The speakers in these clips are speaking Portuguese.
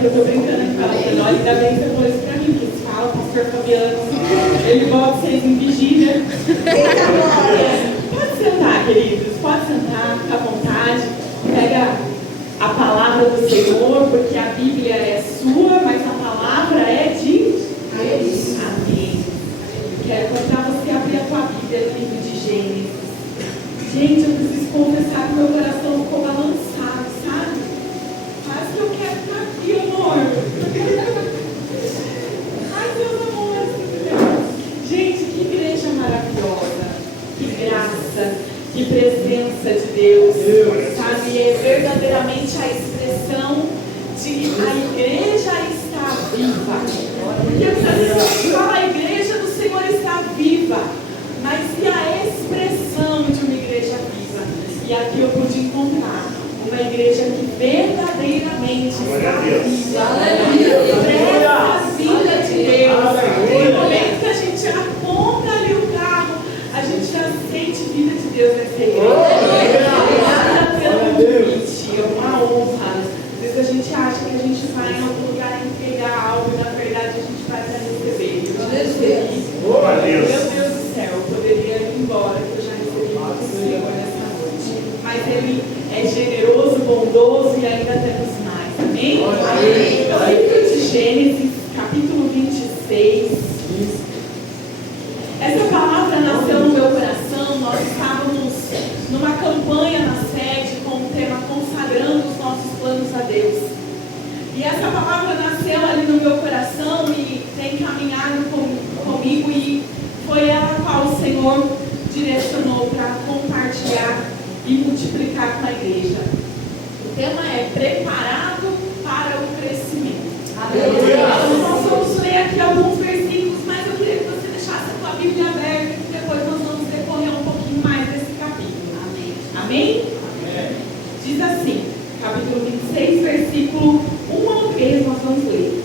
porque eu tô brincando aqui, falando, olha, ainda bem que você falou isso pra mim, porque se fala, pastor Fabiano, ele bota vocês em vigília. Pode sentar, queridos, pode sentar, fica à vontade, pega a palavra do Senhor, porque a Bíblia é sua, mas a palavra é de Amém. Quero convidar você a abrir a tua Bíblia no livro de Gênesis. Gente, eu preciso confessar que meu coração ficou balançado, sabe? Quase que eu quero estar aqui, amor. Ai, meus amores. Gente, que igreja maravilhosa. Que graça, que presença de Deus. Sabe, é verdadeiramente a expressão de que a igreja está viva. Porque a gente fala, a igreja do Senhor está viva. Mas e a expressão de uma igreja viva? E aqui eu pude encontrar uma igreja que verdadeiramente está viva. Expressa a vida de Deus. No momento que a gente aponta ali o carro, a gente já sente vida de Deus nessa igreja. Obrigada pelo convite, é uma honra. Às vezes a gente acha que a gente vai em algum lugar entregar algo e na verdade a gente vai para receber. Meu Deus do céu, eu poderia ir embora, que eu já recebi muito do Senhor nessa noite. Mas Ele é generoso, bondoso e ainda temos mais. Amém? Amém. Então, livro de Gênesis, capítulo 26. Essa palavra nasceu no meu coração. Nós estávamos numa campanha na sede com o tema Consagrando os Nossos Planos a Deus. E essa palavra nasceu ali no meu coração e tem caminhado comigo, e foi ela a qual o Senhor direcionou para compartilhar e multiplicar com a igreja. O tema é Preparado para o Crescimento. Então, nós vamos ler aqui alguns versículos, mas eu queria que você deixasse a sua Bíblia aberta e depois nós vamos decorrer um pouquinho mais desse capítulo. Amém? Amém? Diz assim, capítulo 26, versículo 1 ao 3, nós vamos ler.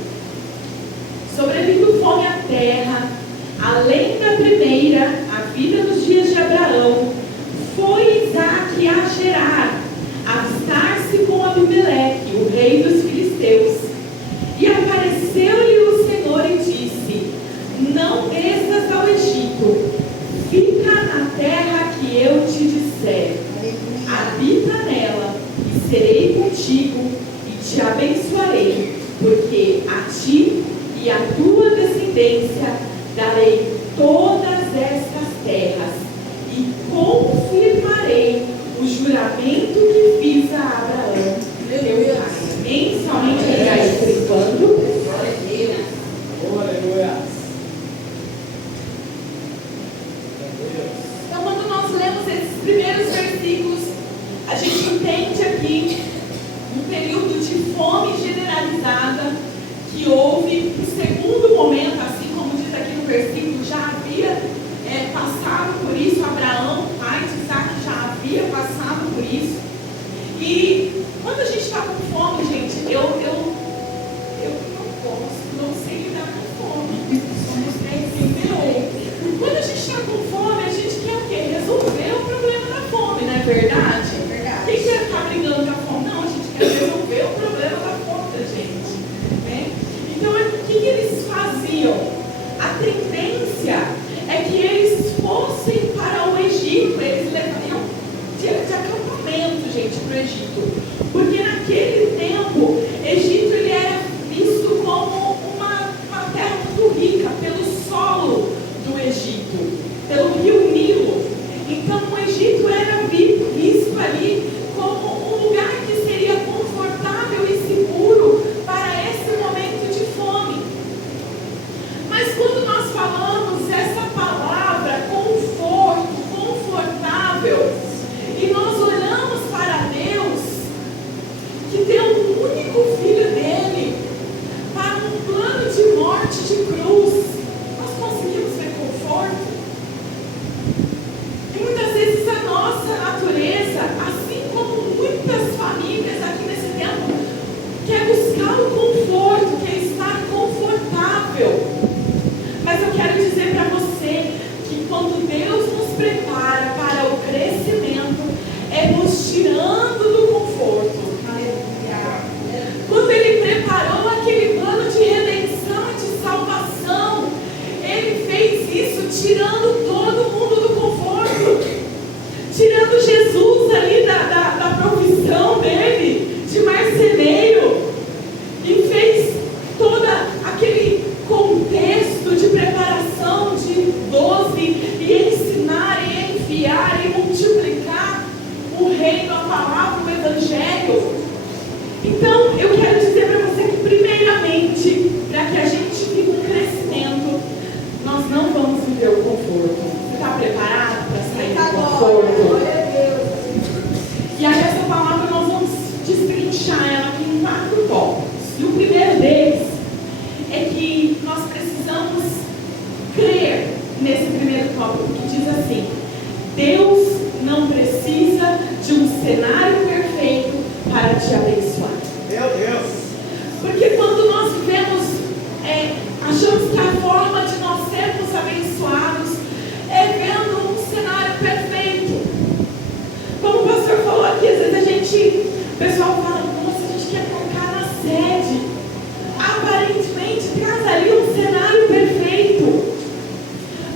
Sobrevindo fome à terra, além da primeira, a vida nos dias de Abraão, foi Isaque a Gerar, avistar-se com Abimeleque, o rei dos filisteus. E apareceu-lhe o Senhor e disse: não desças ao Egito, fica na terra que eu te disser, habita nela, e serei contigo, e te abençoarei, porque a ti e a tua descendência darei todas estas terras, e confirmarei o juramento que fiz a Abraão, teu pai. Amém? Somente ele está explicando. Glória a Deus. Aleluia. Então, quando nós lemos esses primeiros versículos, a gente entende aqui um período de fome generalizada que houve. O segundo momento, assim como diz aqui no versículo, já havia passado por isso. Abraão, pai de Isaque, já havia passado por isso. E quando a gente está com fome, gente, eu não sei lidar com fome. Somos entendeu? Quando a gente está com fome, a gente quer o quê? Resolver o problema da fome, não é verdade? Quem quer ficar brigando com a fome? Não, a gente quer resolver o problema da fome da gente, né? Então, o que eles faziam? A tendência é que eles fossem para o Egito. Eles levariam de acampamento, gente, para o Egito. Porque naquele tempo, Egito ele era visto como uma terra muito rica pelo solo do Egito, pelo rio Nilo. Então, o Egito era visto ali como um lugar que seria confortável e seguro para esse momento de fome. Mas quando nós falamos essa palavra, conforto, confortável, e nós olhamos para Deus, marceneiro e fez todo aquele contexto de preparação de 12 e ensinar e enviar e multiplicar o reino, a palavra, o evangelho. Então, eu quero dizer para você que, primeiramente, para que a gente viva um crescimento, nós não vamos viver o conforto. Você está preparado para sair do conforto? E aí, essa palavra nós vamos destrinchar ela aqui em 4 tópicos. E o primeiro deles é que nós precisamos crer nesse primeiro tópico, que diz assim: Deus não precisa de um cenário perfeito para te abençoar. Meu Deus! Porque quando nós vivemos, achamos que a forma de nós sermos abençoados é vendo um cenário perfeito. Como o pastor falou aqui, às vezes o pessoal fala: nossa, a gente quer colocar na sede. Aparentemente traz ali um cenário perfeito.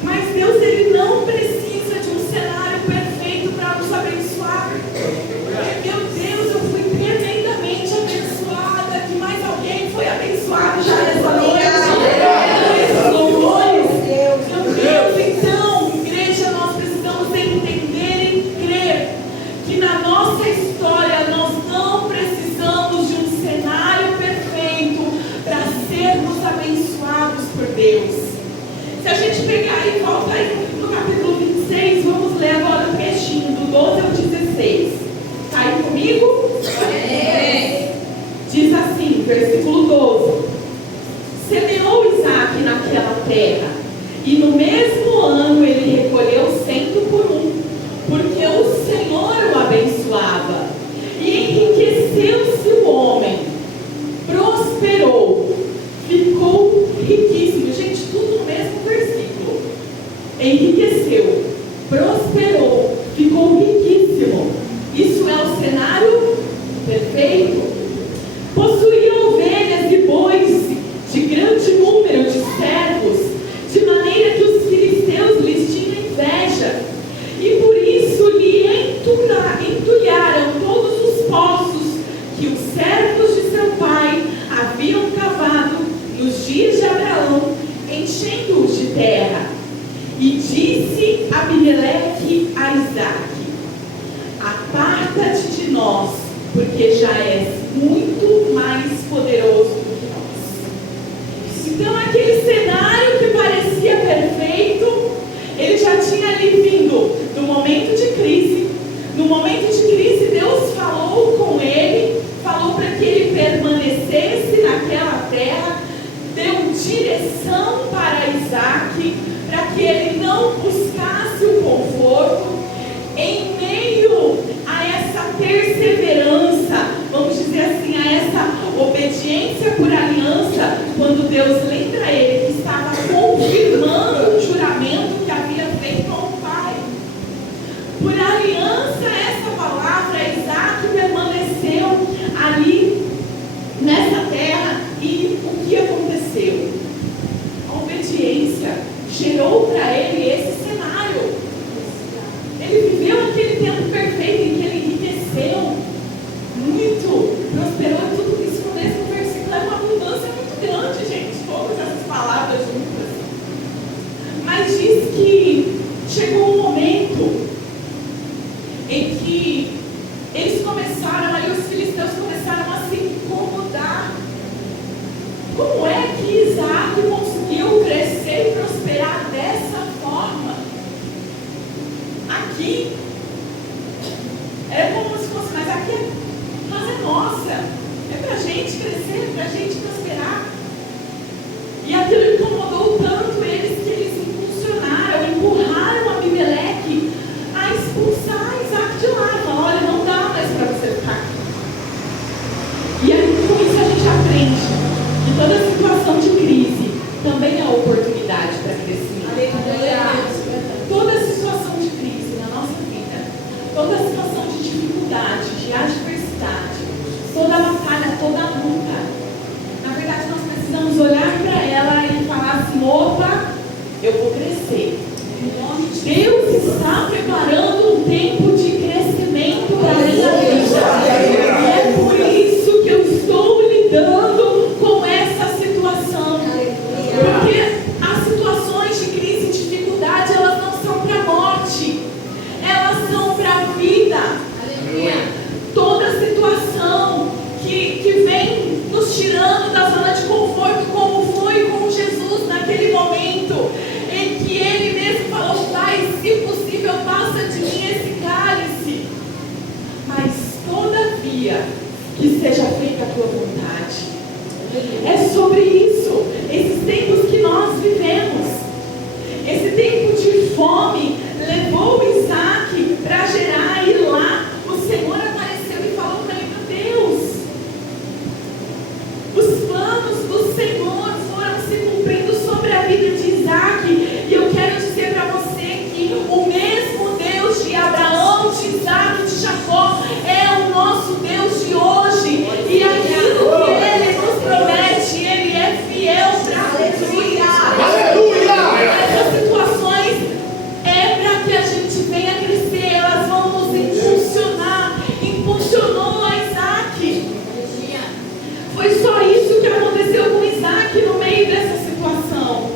Mas Deus, Ele não precisa de um cenário perfeito para nos abençoar. Meu Deus, eu fui tremendamente abençoada. Que mais alguém foi abençoado já nessa noite? Meu Deus, então, igreja, nós precisamos entender e crer que na nossa história nós não precisamos de um cenário perfeito para sermos abençoados por Deus. Se a gente pegar e volta aí no capítulo 26, vamos ler agora o trechinho do 12 ao 16. Está aí comigo? Diz assim, versículo 12: Semeou Isaque naquela terra, e no mesmo ano ele recolheu 100 por 1, porque o Senhor o abençoava. E enriqueceu-se o homem, prosperou, ficou riquíssimo. Gente, tudo no mesmo versículo. Enriqueceu, prosperou, ficou riquíssimo. Isso é o cenário perfeito. Possuía ovelhas e bois de grande número de servos, de maneira que os filisteus lhes tinham inveja, e por isso lhe entulharam todos os poços que os servos de seu pai haviam cavado nos dias de Abraão, enchendo-os de terra. E disse Abimeleque a Isaque: aparta-te de nós, porque já és muito mais poderoso do que nós. Então, aquele cenário que parecia perfeito, ele já tinha ali vindo do momento de crise. No momento de crise, Deus falou com ele, falou para que ele permanecesse naquela terra, deu direção para Isaque, para que ele não buscasse o conforto. Em meio a essa perseverança, vamos dizer assim, a essa obediência por aliança, quando Deus lembra ele que estava confirmando o juramento que havia feito ao pai, por aliança, essa palavra, Isaque permaneceu ali nessa terra. E o que aconteceu? A obediência gerou para ele esse cenário. Ele viveu aquele tempo perfeito em que ele enriqueceu muito, prosperou, e tudo isso no mesmo versículo. É uma mudança muito grande, gente, todas essas palavras juntas. Mas diz que chegou um momento em que eles começaram, aí os filisteus começaram a se incomodar. Como é que Isaque conseguiu crescer e prosperar dessa forma? Aqui é como se fosse, mas aqui a casa é nossa, é para a gente crescer, para a gente prosperar. E aquilo incomodou tanto eles que eles impulsionaram, empurraram Abimeleque a expulsar Isaque de lá. Falaram: olha, não dá mais para você ficar aqui. E aí, com isso a gente aprende que toda situação de crise também é oportunidade para crescimento. Toda situação de crise na nossa vida, toda situação de dificuldade, de adversidade, toda batalha, toda luta, na verdade todavia, que seja feita a tua vontade. É sobre isso, esses tempos que nós vivemos. Esse tempo de fome levou Isaac para Gerar, e lá o Senhor apareceu e falou para ele: Deus, os planos do Senhor foram se cumprindo sobre a vida de Isaac. E eu quero dizer para você que o mesmo Deus de Abraão, de Isaac, de Jacó é o nosso Deus de hoje. E aquilo que Ele nos promete, Ele é fiel para aleluia. Essas situações é para que a gente venha crescer, elas vão nos impulsionar. Impulsionou a Isaac. Foi só isso que aconteceu com Isaac no meio dessa situação.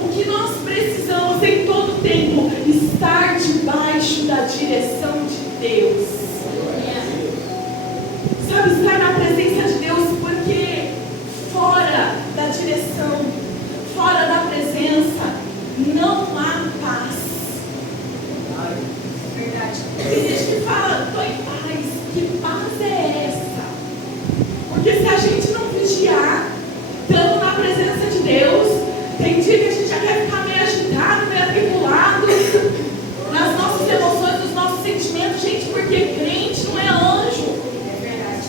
O que nós precisamos em todo tempo, estar debaixo da direção de Deus. Sabe, estar na presença de Deus, porque fora da direção, fora da presença, não há paz. Verdade. Tem gente que fala: estou em paz. Que paz é essa? Porque se a gente não vigiar, estando na presença de Deus, tem dia que a gente já quer ficar meio agitado, meio atribulado nas nossas emoções, nos nossos sentimentos. Gente, porque crente não é anjo. É verdade.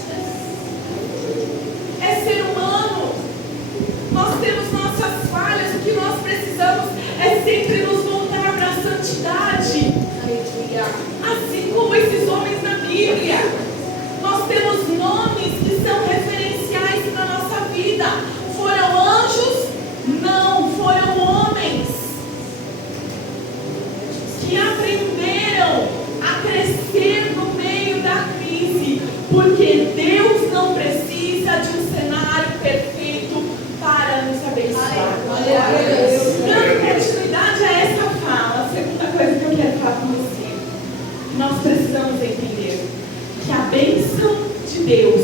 É ser humano. Nós temos nossas falhas. O que nós precisamos é sempre nos voltar para a santidade. Assim como esses homens na Bíblia. Nós temos nomes que são referenciais para a nossa vida. Foram anjos? Não, foram homens que aprenderam a crescer no meio da crise, porque Deus não precisa de um cenário perfeito para nos abençoar. Dando continuidade a essa fala, a segunda coisa que eu quero falar com você, nós precisamos entender que a bênção de Deus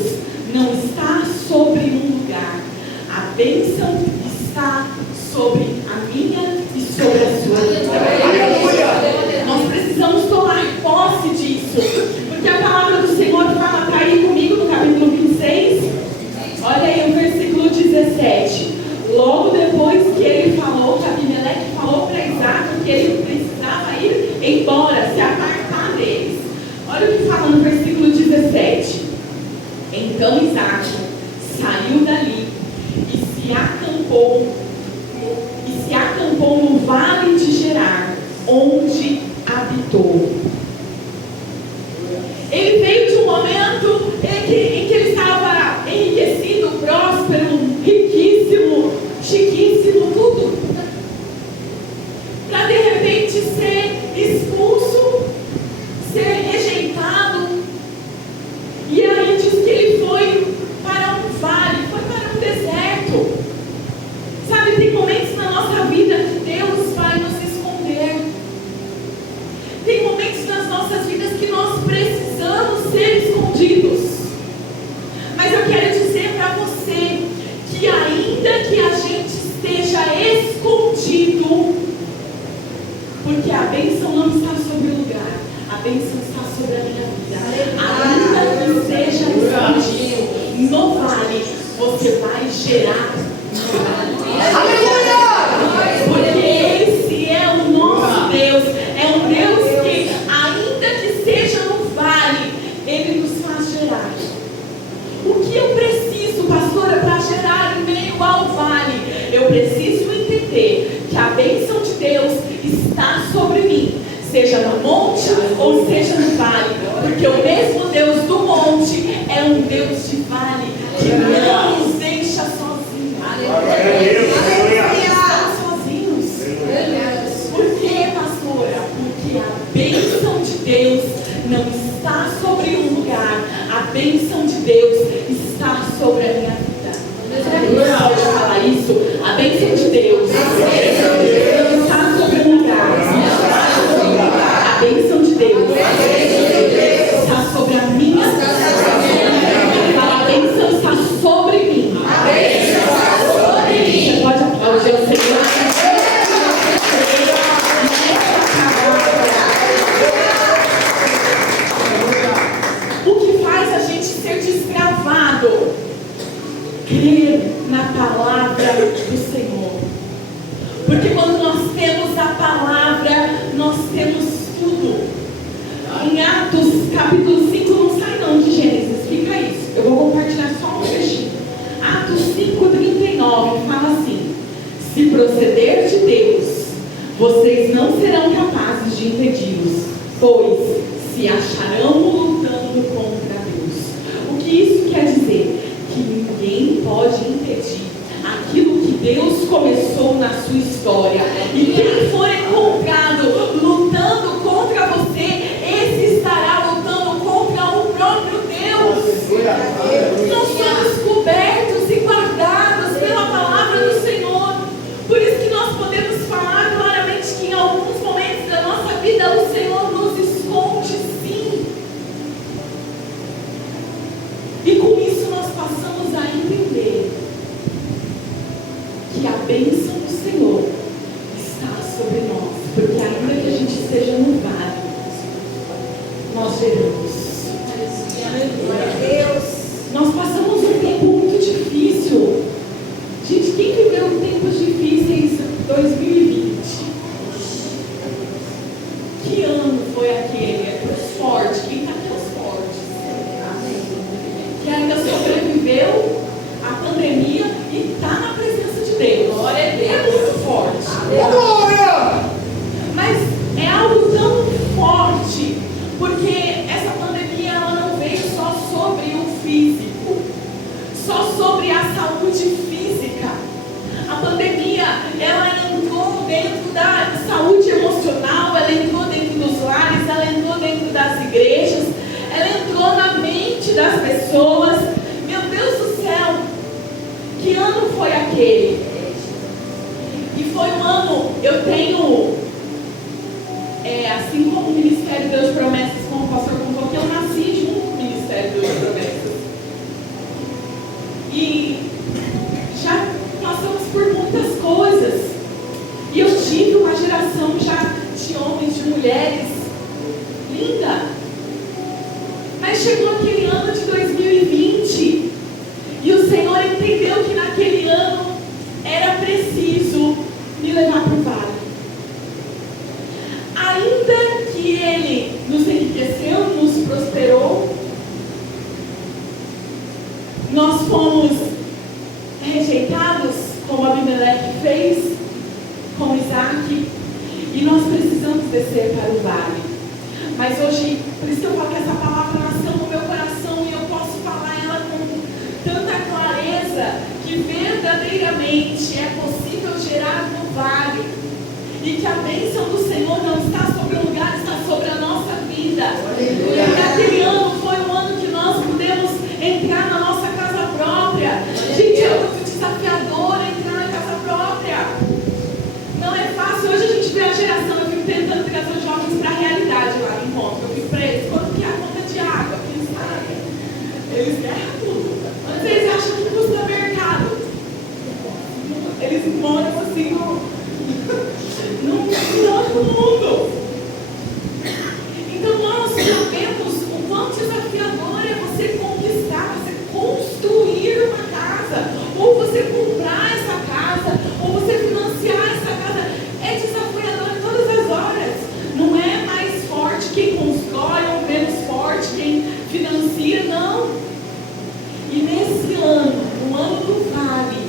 não está sobre um lugar. A bênção está sobre a minha e sobre a sua vida. Nós precisamos tomar posse disso, porque a palavra do Senhor fala, está aí comigo no capítulo 26. Olha aí o versículo 17. Logo depois que ele falou, que Abimeleque falou para Isaac que ele precisava ir embora, se apartar deles. Olha o que fala no versículo 17. Então Isaac saiu dali e se acampou no vale de Gerar, onde habitou. Ele veio de um momento em que ele estava enriquecido, próspero, riquíssimo, chiquíssimo, tudo, para de repente ser expulso, ser rejeitado. E aí diz que ele foi para um vale, foi para um deserto. Sabe, tem momentos na nossa vida que Deus vai nos esconder. Tem momentos nas nossas vidas que nós precisamos ser escondidos. Mas eu quero dizer para você que ainda que a gente esteja escondido, porque a bênção não está sobre o lugar, a bênção está sobre a minha vida. Ainda que seja escondido no vale, você vai gerar. Aleluia! Porque esse é o nosso Deus. É um Deus que, ainda que seja no vale, Ele nos faz gerar. O que eu preciso, pastora, para gerar em meio ao vale? Eu preciso entender que a bênção de Deus está sobre mim, seja no monte ou seja no vale, porque o mesmo Deus do monte é um Deus de vale, que não nos deixa sozinhos. Estamos sozinhos. Por que, pastora? Porque a bênção de Deus não está sobre um lugar, a bênção de Deus está sobre a minha vida. Você pode falar isso? A bênção de Deus está sobre um lugar. A bênção de Deus está sobre a minha vida. A bênção está sobre mim. Você pode aplaudir o Senhor. O que faz palavra do Senhor. Porque quando nós temos a palavra, nós temos tudo. Em Atos capítulo 5, não sai não de Gênesis, fica isso. Eu vou compartilhar só um trechinho. Atos 5:39 fala assim: se proceder de Deus, vocês não serão capazes de impedi-los, pois se acharão lutando contra Deus. O que isso quer dizer? Que ninguém pode impedir aquilo que Deus começou na sua história. E quem for encontrado lutando contra você, esse estará lutando contra o próprio Deus. Nós somos cobertos e guardados pela palavra do Senhor. Por isso que nós podemos falar claramente que em alguns momentos da nossa vida o Senhor nos esconde, sim. E com isso nós passamos a entender que a bênção do Senhor está sobre nós. Porque ainda que a gente esteja no vale, nós geramos. Nós passamos um tempo muito difícil. Gente, quem viveu tempos difíceis em 2020? Que ano foi aquele? É para os fortes. Quem está aqui é os fortes? Que ainda sobreviveu à pandemia e está na presença de Deus. Glória a Deus. É muito forte. Mas é algo tão forte, porque essa pandemia ela não veio só sobre o físico, só sobre a saúde física. A pandemia ela entrou dentro da saúde emocional, ela entrou dentro dos lares, ela entrou dentro das igrejas, ela entrou na mente das pessoas. Meu Deus do céu, que ano foi aquele? E foi um ano, eu tenho, assim como o Ministério Deus de Promessas, como o pastor contou, que eu nasci junto com o Ministério Deus de Promessas. E já passamos por muitas coisas. E eu tive uma geração já de homens, de mulheres, linda. Mas chegou aquele ano de 2020 e o Senhor entendeu que naquele ano era preciso me levar para o vale. Ainda que Ele nos enriqueceu, nos prosperou, nós fomos rejeitados, como Abimeleque fez com Isaac, e nós precisamos descer para o vale. Mas hoje, por isso que eu falo que essa palavra nasceu no meu coração e eu posso falar ela com tanta clareza que verdadeiramente é possível gerar no vale. E que a bênção do Senhor não está sobre o lugar, está sobre a nossa vida. E naquele ano foi um ano que nós pudemos entrar na nossa casa própria. Gente, é muito desafiador entrar na casa própria. Não é fácil. Hoje a gente vê a geração, eu fico tentando trazer os jovens para a realidade lá no encontro. Eu fico para eles, quanto que é a conta de água? Eles erram tudo. Mas eles acham que custa mercado. Eles moram assim no outro mundo. Então nós sabemos o quão desafiador é você conquistar, você construir uma casa, ou você comprar essa casa, ou você financiar essa casa. É desafiador em todas as horas. Não é mais forte quem constrói ou menos forte quem financia, não. E nesse ano, no ano do vale,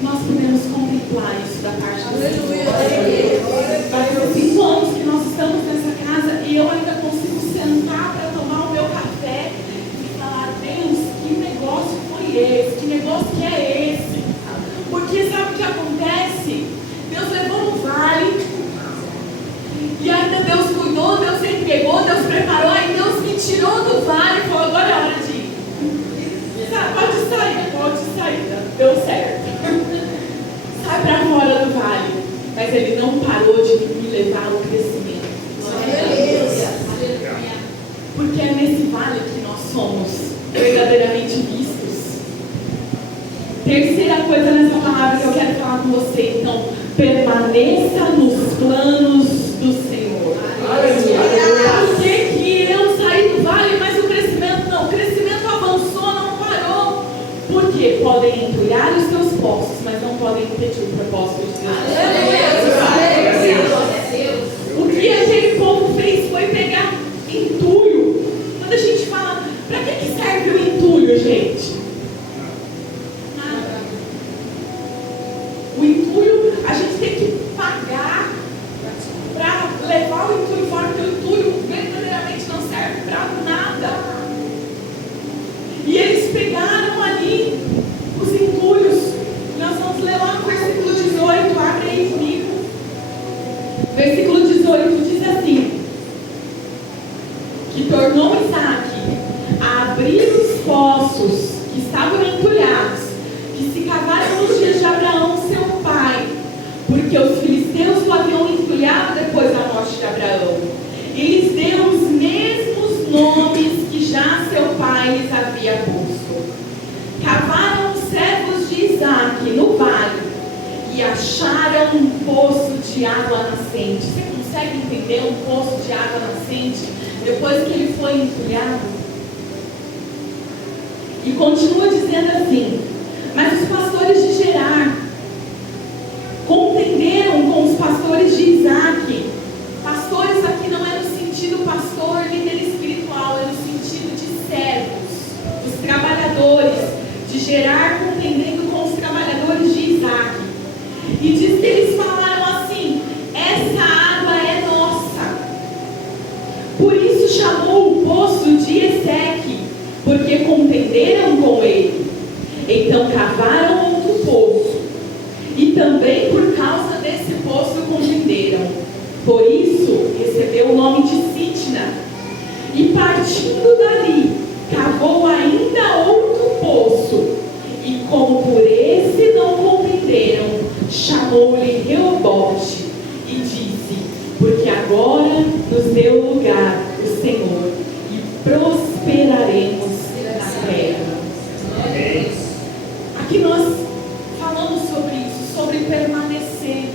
nós podemos contemplar isso da parte do Senhor. Faz 5 anos que nós estamos nessa casa e eu ainda consigo sentar para tomar o meu café e falar: Deus, que negócio foi esse? Que negócio que é esse? Porque sabe o que acontece? Deus levou no vale e ainda Deus cuidou, Deus entregou, Deus preparou, aí Deus me tirou do vale e falou: agora é hora de ir. Pode sair, deu certo. Sai para fora do vale. Mas Ele não parou de me levar ao crescimento. Porque é nesse vale que nós somos verdadeiramente vistos. Terceira coisa nessa palavra que eu quero falar com você, então: permaneça nos planos do Senhor. Por que irão sair do vale, mas o crescimento não? O crescimento avançou, não parou. Porque podem entulhar os teus poços, mas não podem impedir o propósito de Deus. O que aquele povo fez foi pegar entulho. Quando a gente fala, para que serve o entulho, gente? Nada. O entulho, a gente tem que pagar para levar o entulho fora, porque o entulho verdadeiramente não serve para nada. E eles pegaram ali os entulhos. Nós vamos ler lá no versículo 18, abre aí comigo. Versículo 18 diz assim: que tornou Isaque a abrir os poços que estavam entulhados, que se cavaram nos dias de Abraão, seu pai, porque os filisteus o haviam entulhado depois da morte de Abraão. E lhes deu os mesmos nomes que já seu pai lhes havia posto. Cavaram os servos de Isaque no vale e acharam um poço de água nascente. Você consegue entender um poço de água nascente depois que ele foi entulhado? E continua dizendo assim: mas os pastores de Gerar contenderam com os pastores de Isaque. Pastores aqui não é no sentido pastor, líder espiritual, é no sentido de servos, os trabalhadores de Gerar contendendo com os trabalhadores de Isaque. E diz que eles falaram assim: essa água é nossa. Por isso chamou o poço de Ezeque, porque contenderam com ele. Então cavaram outro poço, e também por causa desse poço contenderam. Por isso recebeu o nome de Sitna. E partindo dali, cavou ainda outro poço, e como por esse não contenderam, chamou-lhe Reobote, e disse: porque agora nos deu lugar o Senhor, e prosperaremos na terra. Aqui nós falamos sobre isso, sobre permanecer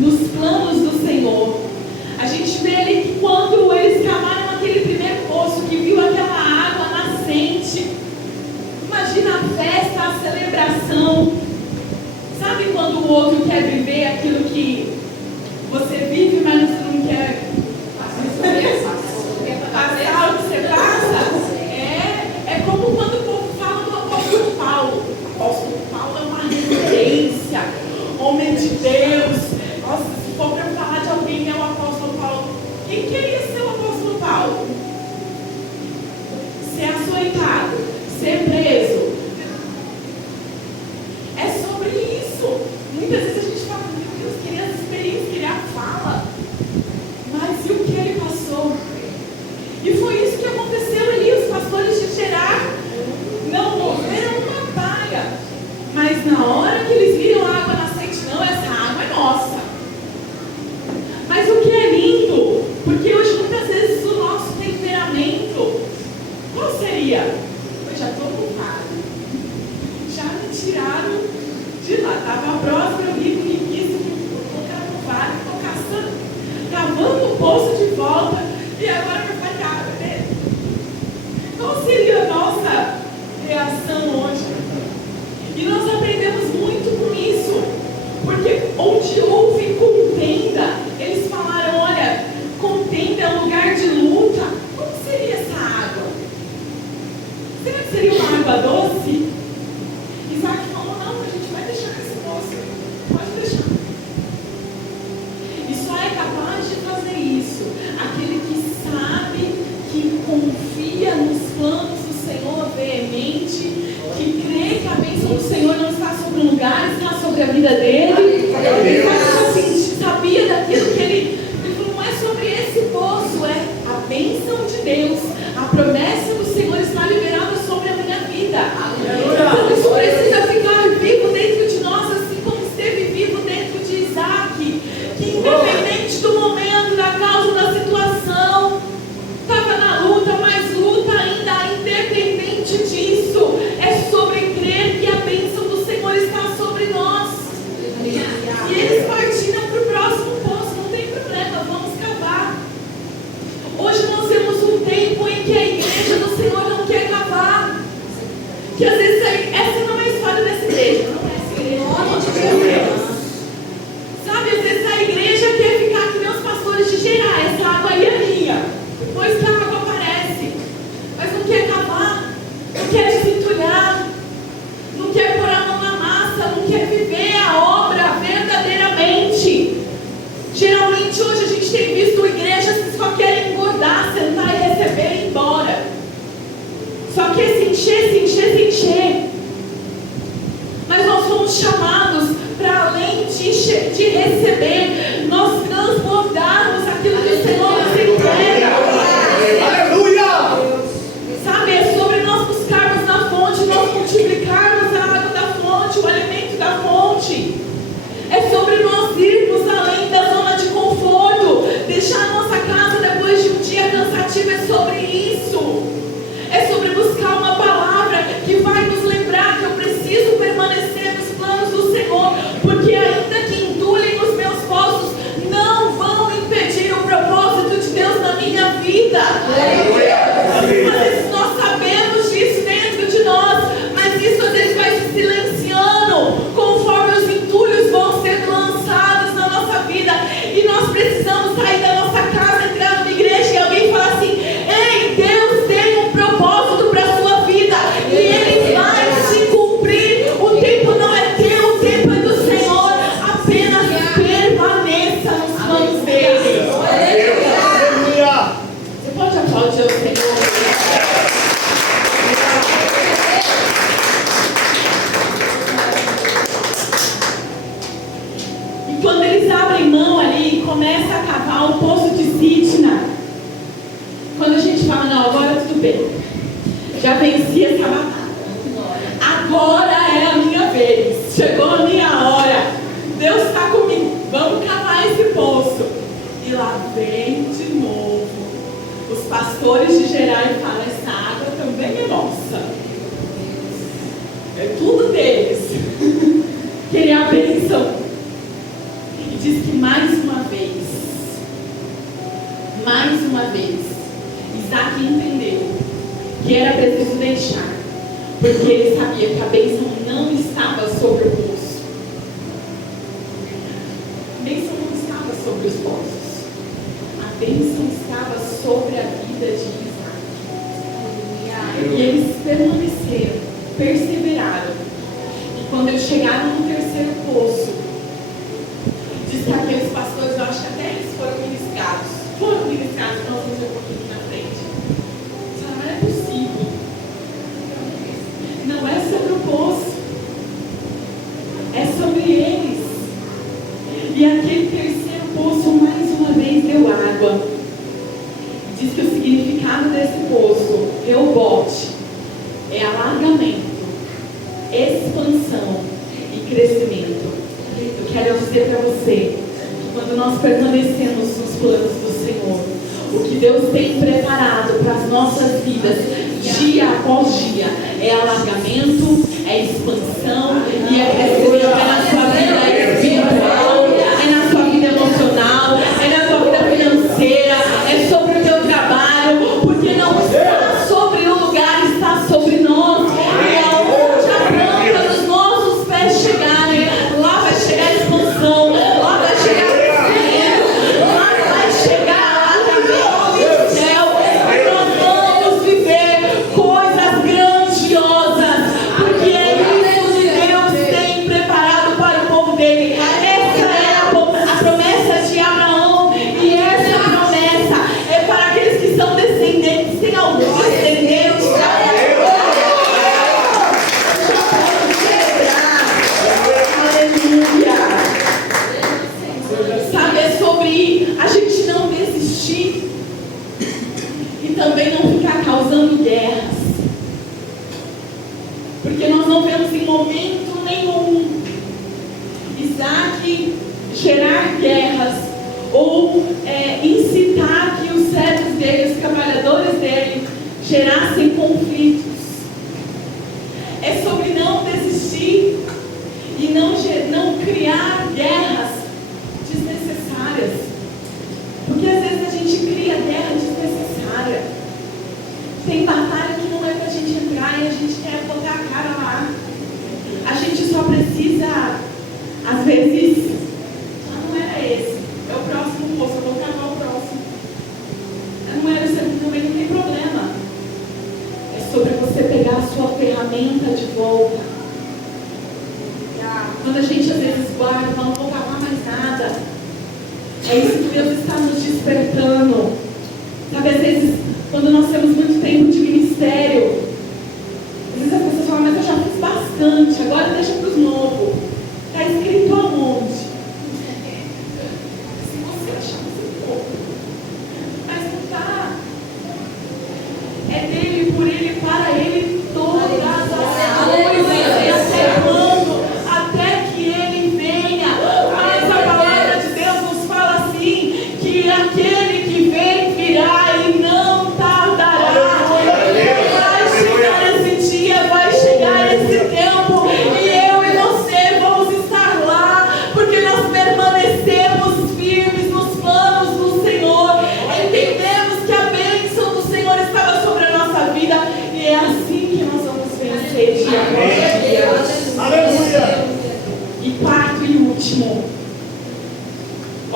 nos planos do Senhor. A gente vê ali que quando eles cavaram aquele primeiro poço, que viu aquela água nascente, imagina a festa, a celebração. Sabe quando o outro quer viver aquilo que você vive, mas você não quer passar o que você passa? É como quando o povo fala do apóstolo Paulo. O apóstolo Paulo é uma referência, homem de Deus. Nossa, se for para falar de alguém, é o apóstolo Paulo. Quem queria ser o apóstolo Paulo? Ser açoitado, ser preso. É sobre isso. Muitas vezes a gente fala: meu Deus, queria essa experiência, queria a fala. Mas e o que ele passou? E foi isso que aconteceu ali. Os pastores de Gerar não moveram uma palha. Mas na hora que eles viram a água nascente, não, essa água é nossa. Mas o que é lindo, porque hoje muitas vezes o nosso temperamento, qual seria? Eu já estou ocupado. Já me tiraram de lá. Estava próximo, eu vi que quis colocar no vale, estou caçando, cavando o poço de volta e agora vai falhar água dele. Qual seria a nossa reação hoje? E nós aprendemos muito com isso, porque onde houve contenda, eles falaram: olha, contenda é um lugar de luta. Como seria essa água? Será que seria uma água doce? Isaac falou: não, a gente vai deixar esse poço, pode deixar. E só é capaz de fazer isso aquele que sabe, que confia nos planos do Senhor veemente, que crê que a bênção do Senhor não está sobre um lugar, está sobre a vida dele. Ele assim, sabia daquilo que ele falou: não é sobre esse poço, é a bênção de Deus, a promessa do Senhor está liberada sobre a minha vida. Então isso precisa ficar vivo dentro de nós, assim como esteve vivo dentro de Isaque, que independente do momento, da causa, da situação, estava na luta, mas luta ainda, independente disso, é sobre crer que a bênção do Senhor está sobre nós. E eles partiram para o próximo poço, não tem problema, vamos cavar. Hoje nós temos um tempo em que a igreja do Senhor não quer cavar. encher. Mas nós fomos chamados para, além de receber, nós transbordarmos aquilo que o Senhor nos entrega. Aleluia! Sabe, é sobre nós buscarmos na fonte, nós multiplicarmos a água da fonte, o alimento da fonte. É sobre nós irmos além da zona de conforto, deixar a nossa casa depois de um dia cansativo. É sobre isso. É sobre buscar uma palavra que vai nos lembrar que eu preciso permanecer nos planos do Senhor, porque ainda que entulhem os meus poços, não vão impedir o propósito de Deus na minha vida. Às vezes nós sabemos disso dentro de nós, mas isso às vezes vai se silenciando conforme os entulhos vão sendo lançados na nossa vida, e nós precisamos sair da nossa casa, entrar numa igreja e alguém falar assim: ei, Deus tem um propósito para a sua vida e Ele vai se cumprir. O tempo não é teu, o tempo é do Senhor. Apenas permaneça nos planos dele. Você pode aplaudir o Senhor? E quando eles abrem mão ali e começam a cavar o poço de Sitna, quando a gente fala, não, agora tudo bem, já venci essa batalha, agora é a minha vez, chegou a minha hora, Deus está comigo, vamos cavar esse poço. E lá vem de novo os pastores de Gerar e falam: essa água também é nossa, é tudo deles. Querer a bênção. E diz que mais uma vez, Isaac entendeu que era preciso deixar, porque ele sabia que a bênção não estava sobre o poço. A bênção não estava sobre os poços. A bênção estava sobre a vida de Isaac. E eles permaneceram, perseveraram. E quando eles chegaram no terceiro poço, diz que aqueles pastores, eu acho que até eles foram ministrados, nós vamos ver um pouquinho na frente. Não é possível. Não é sobre o poço, é sobre eles. E aquele terceiro poço mais uma vez deu água. Diz que o significado desse poço, Reobote, é alargamento, expansão e crescimento. Eu quero dizer para você que quando nós permanecemos nos planos do Senhor, o que Deus tem preparado para as nossas vidas, dia após dia, é alargamento, é expansão e é crescimento. É na sua vida espiritual, é na sua vida emocional, é na sua vida financeira, é sobre o teu trabalho, porque não está sobre o lugar, está sobre nós. E aonde a planta dos nossos pés chegarem, lá vai chegar a expansão, lá vai chegar crescimento, lá vai chegar alargamento do céu. Nós vamos viver coisas grandiosas, porque é isso que Deus tem preparado para o povo dele. Essa é a promessa de Abraão, e essa promessa é para aqueles que são descendentes. Tem algum descendente? Aleluia! Sabe, é sobre a gente não desistir e também não ficar causando guerras, porque nós não vemos em momento nenhum Isaac gerar guerras ou incitar que os servos dele, os trabalhadores dele, gerassem conflitos. É sobre não desistir e não criar guerras desnecessárias, porque às vezes a gente cria guerra desnecessária. Tem batalha que não é pra gente entrar e a gente quer botar a cara lá. A gente só precisa, às vezes, não era esse, é o próximo poço, eu vou cavar o próximo. Não era esse, também não tem problema. É sobre você pegar a sua ferramenta de volta. Quando a gente às vezes guarda, não vou cavar mais nada. É isso que Deus está nos despertando. Sabe, às vezes, quando nós temos muito tempo de ministério,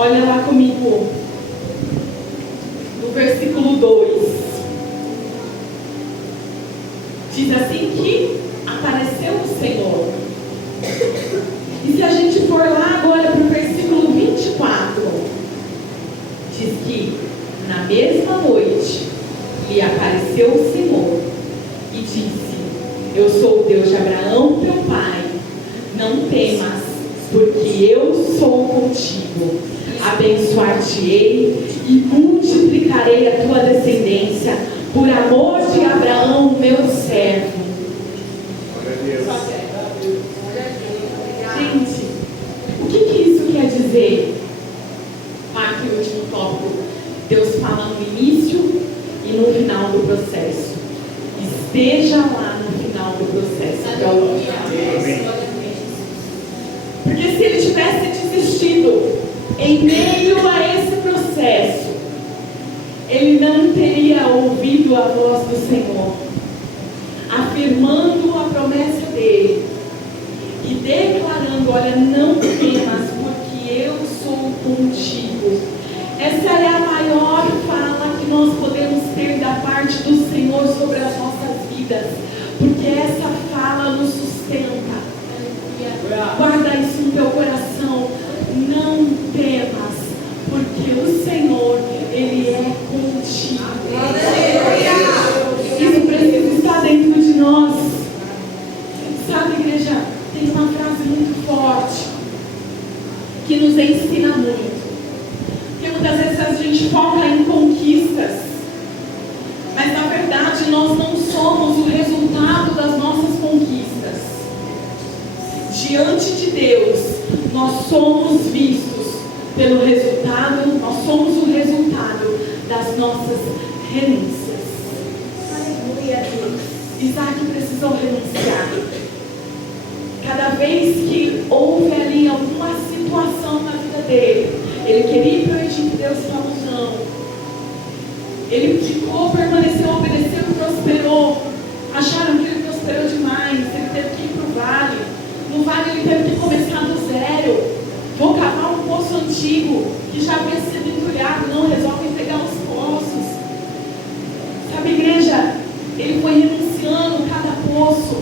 Olha lá comigo no versículo 2. Diz assim que apareceu o Senhor. E se a gente for lá agora para o versículo 24, diz que na mesma noite lhe apareceu o Senhor e disse: eu sou o Deus de Abraão, teu pai. Não temas, porque eu sou contigo. Abençoar-te-ei e multiplicarei a tua descendência por amor de Abraão, meu servo. Gente, o que isso quer dizer? Quarto e último tópico. Deus fala no início e no final do processo. Esteja lá no final do processo. Porque se ele tivesse desistido em meio a esse processo, ele não teria ouvido a voz do Senhor, afirmando a promessa dele e declarando: olha, não temas, porque eu sou contigo. Essa é a maior fala que nós podemos ter da parte do Senhor sobre as nossas vidas, porque essa fala nos sustenta. Guarda isso no teu coração. Não temas, porque o Senhor, Ele é contigo. Isso precisa estar dentro de nós. Sabe, igreja, tem uma frase muito forte que nos ensina muito. Porque muitas vezes a gente foca em conquistas, mas na verdade nós não somos o resultado das nossas conquistas. Diante de Deus, nós somos vistos pelo resultado, nós somos o resultado das nossas renúncias. Aleluia, Deus. Isaac precisou renunciar. Cada vez que houve ali alguma situação na vida dele, ele queria ir para o Egito, Deus falou não. Ele ficou, permaneceu, obedeceu e prosperou. Acharam que ele prosperou demais, ele teve que ir para o vale. No vale ele teve que começar do zero. Vou cavar um poço antigo que já havia sido entulhado. Não, resolvem pegar os poços. Sabe, igreja, ele foi renunciando cada poço.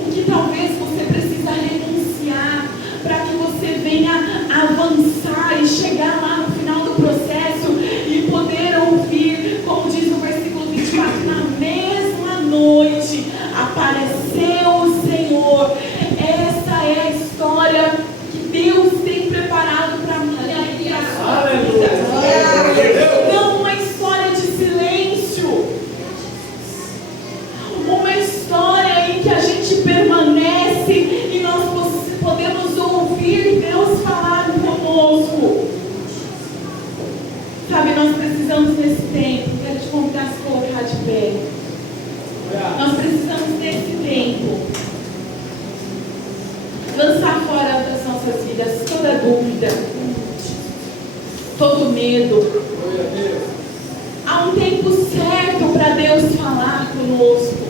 O que talvez você precisa renunciar para que você venha avançar e chegar lá no final do processo e poder ouvir, como diz no versículo 24, na mesma noite apareceu o Senhor. Essa é a história que Deus tem preparado para mim e para a sua vida. Não uma história de silêncio, uma história em que a gente permanece e nós podemos ouvir Deus falar conosco. Sabe, nós precisamos desse tempo. Quero te convidar a se colocar de pé. Nós precisamos desse tempo. Lançar fora das nossas vidas toda dúvida, todo medo. Há um tempo certo para Deus falar conosco.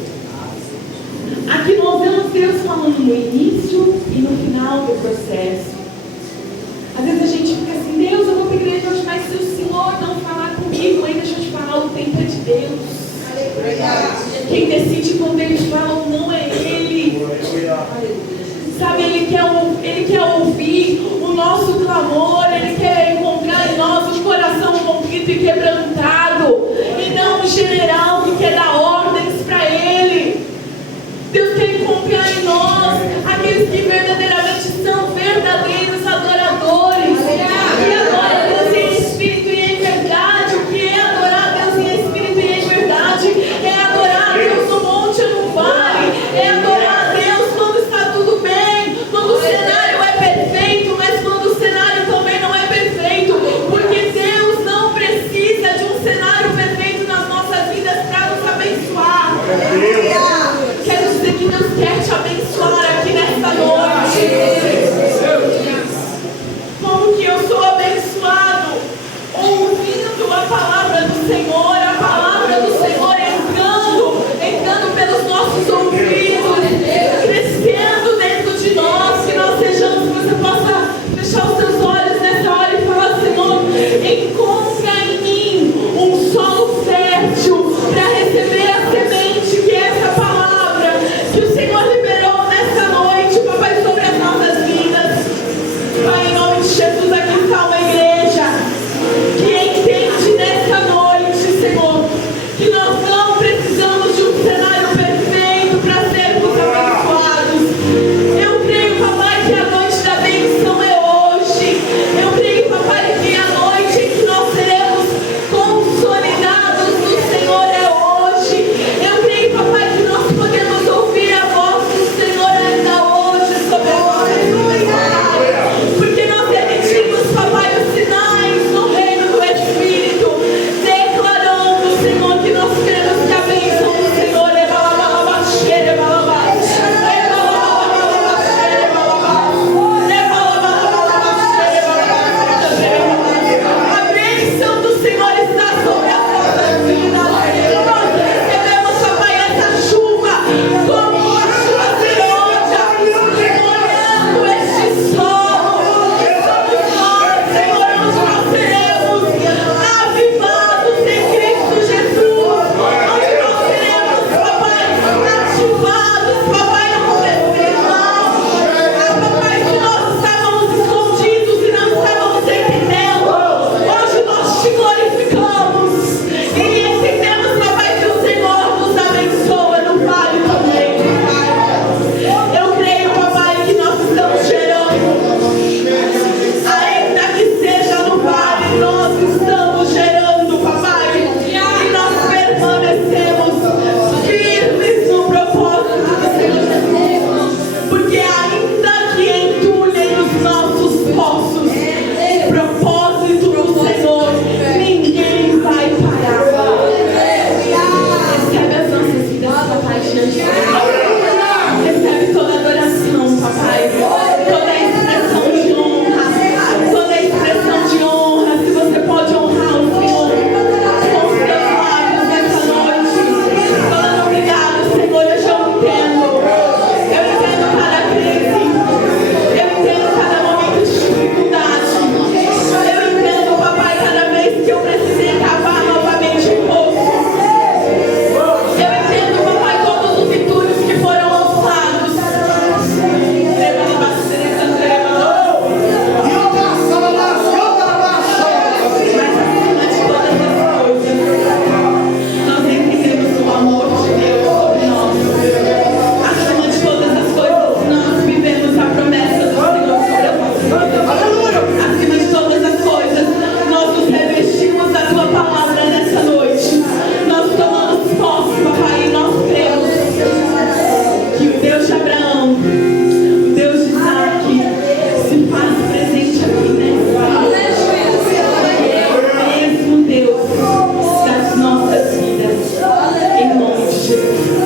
Aqui nós vemos Deus falando no início e no final do processo. Às vezes a gente fica assim: Deus, eu vou para a igreja hoje, mas se o Senhor não falar comigo, aí deixa eu te falar, o tempo é de Deus. Quem decide quando Ele fala ou não é Ele. Sabe, Ele quer ouvir o nosso clamor, Ele quer encontrar em nós um coração contrito e quebrantado, e não um general que quer dar ordens para Ele. Deus quer encontrar em nós aqueles que verdadeiramente são verdadeiros adoradores, que adoram a Deus em espírito e em verdade. O que é adorar a Deus em espírito e em verdade? É adorar a Deus no monte ou no vale, é adorar a Deus quando está tudo bem, quando o cenário é perfeito, mas quando o cenário também não é perfeito, porque Deus não precisa de um cenário perfeito nas nossas vidas para nos abençoar. Quero dizer que Deus quer te abençoar aqui nesta noite. Como que eu sou abençoado? Ouvindo a palavra do Senhor, a palavra do Senhor entrando pelos nossos ouvidos, crescendo dentro de nós, que nós sejamos, que você possa fechar os seus olhos nessa hora e falar: Senhor, Jesus.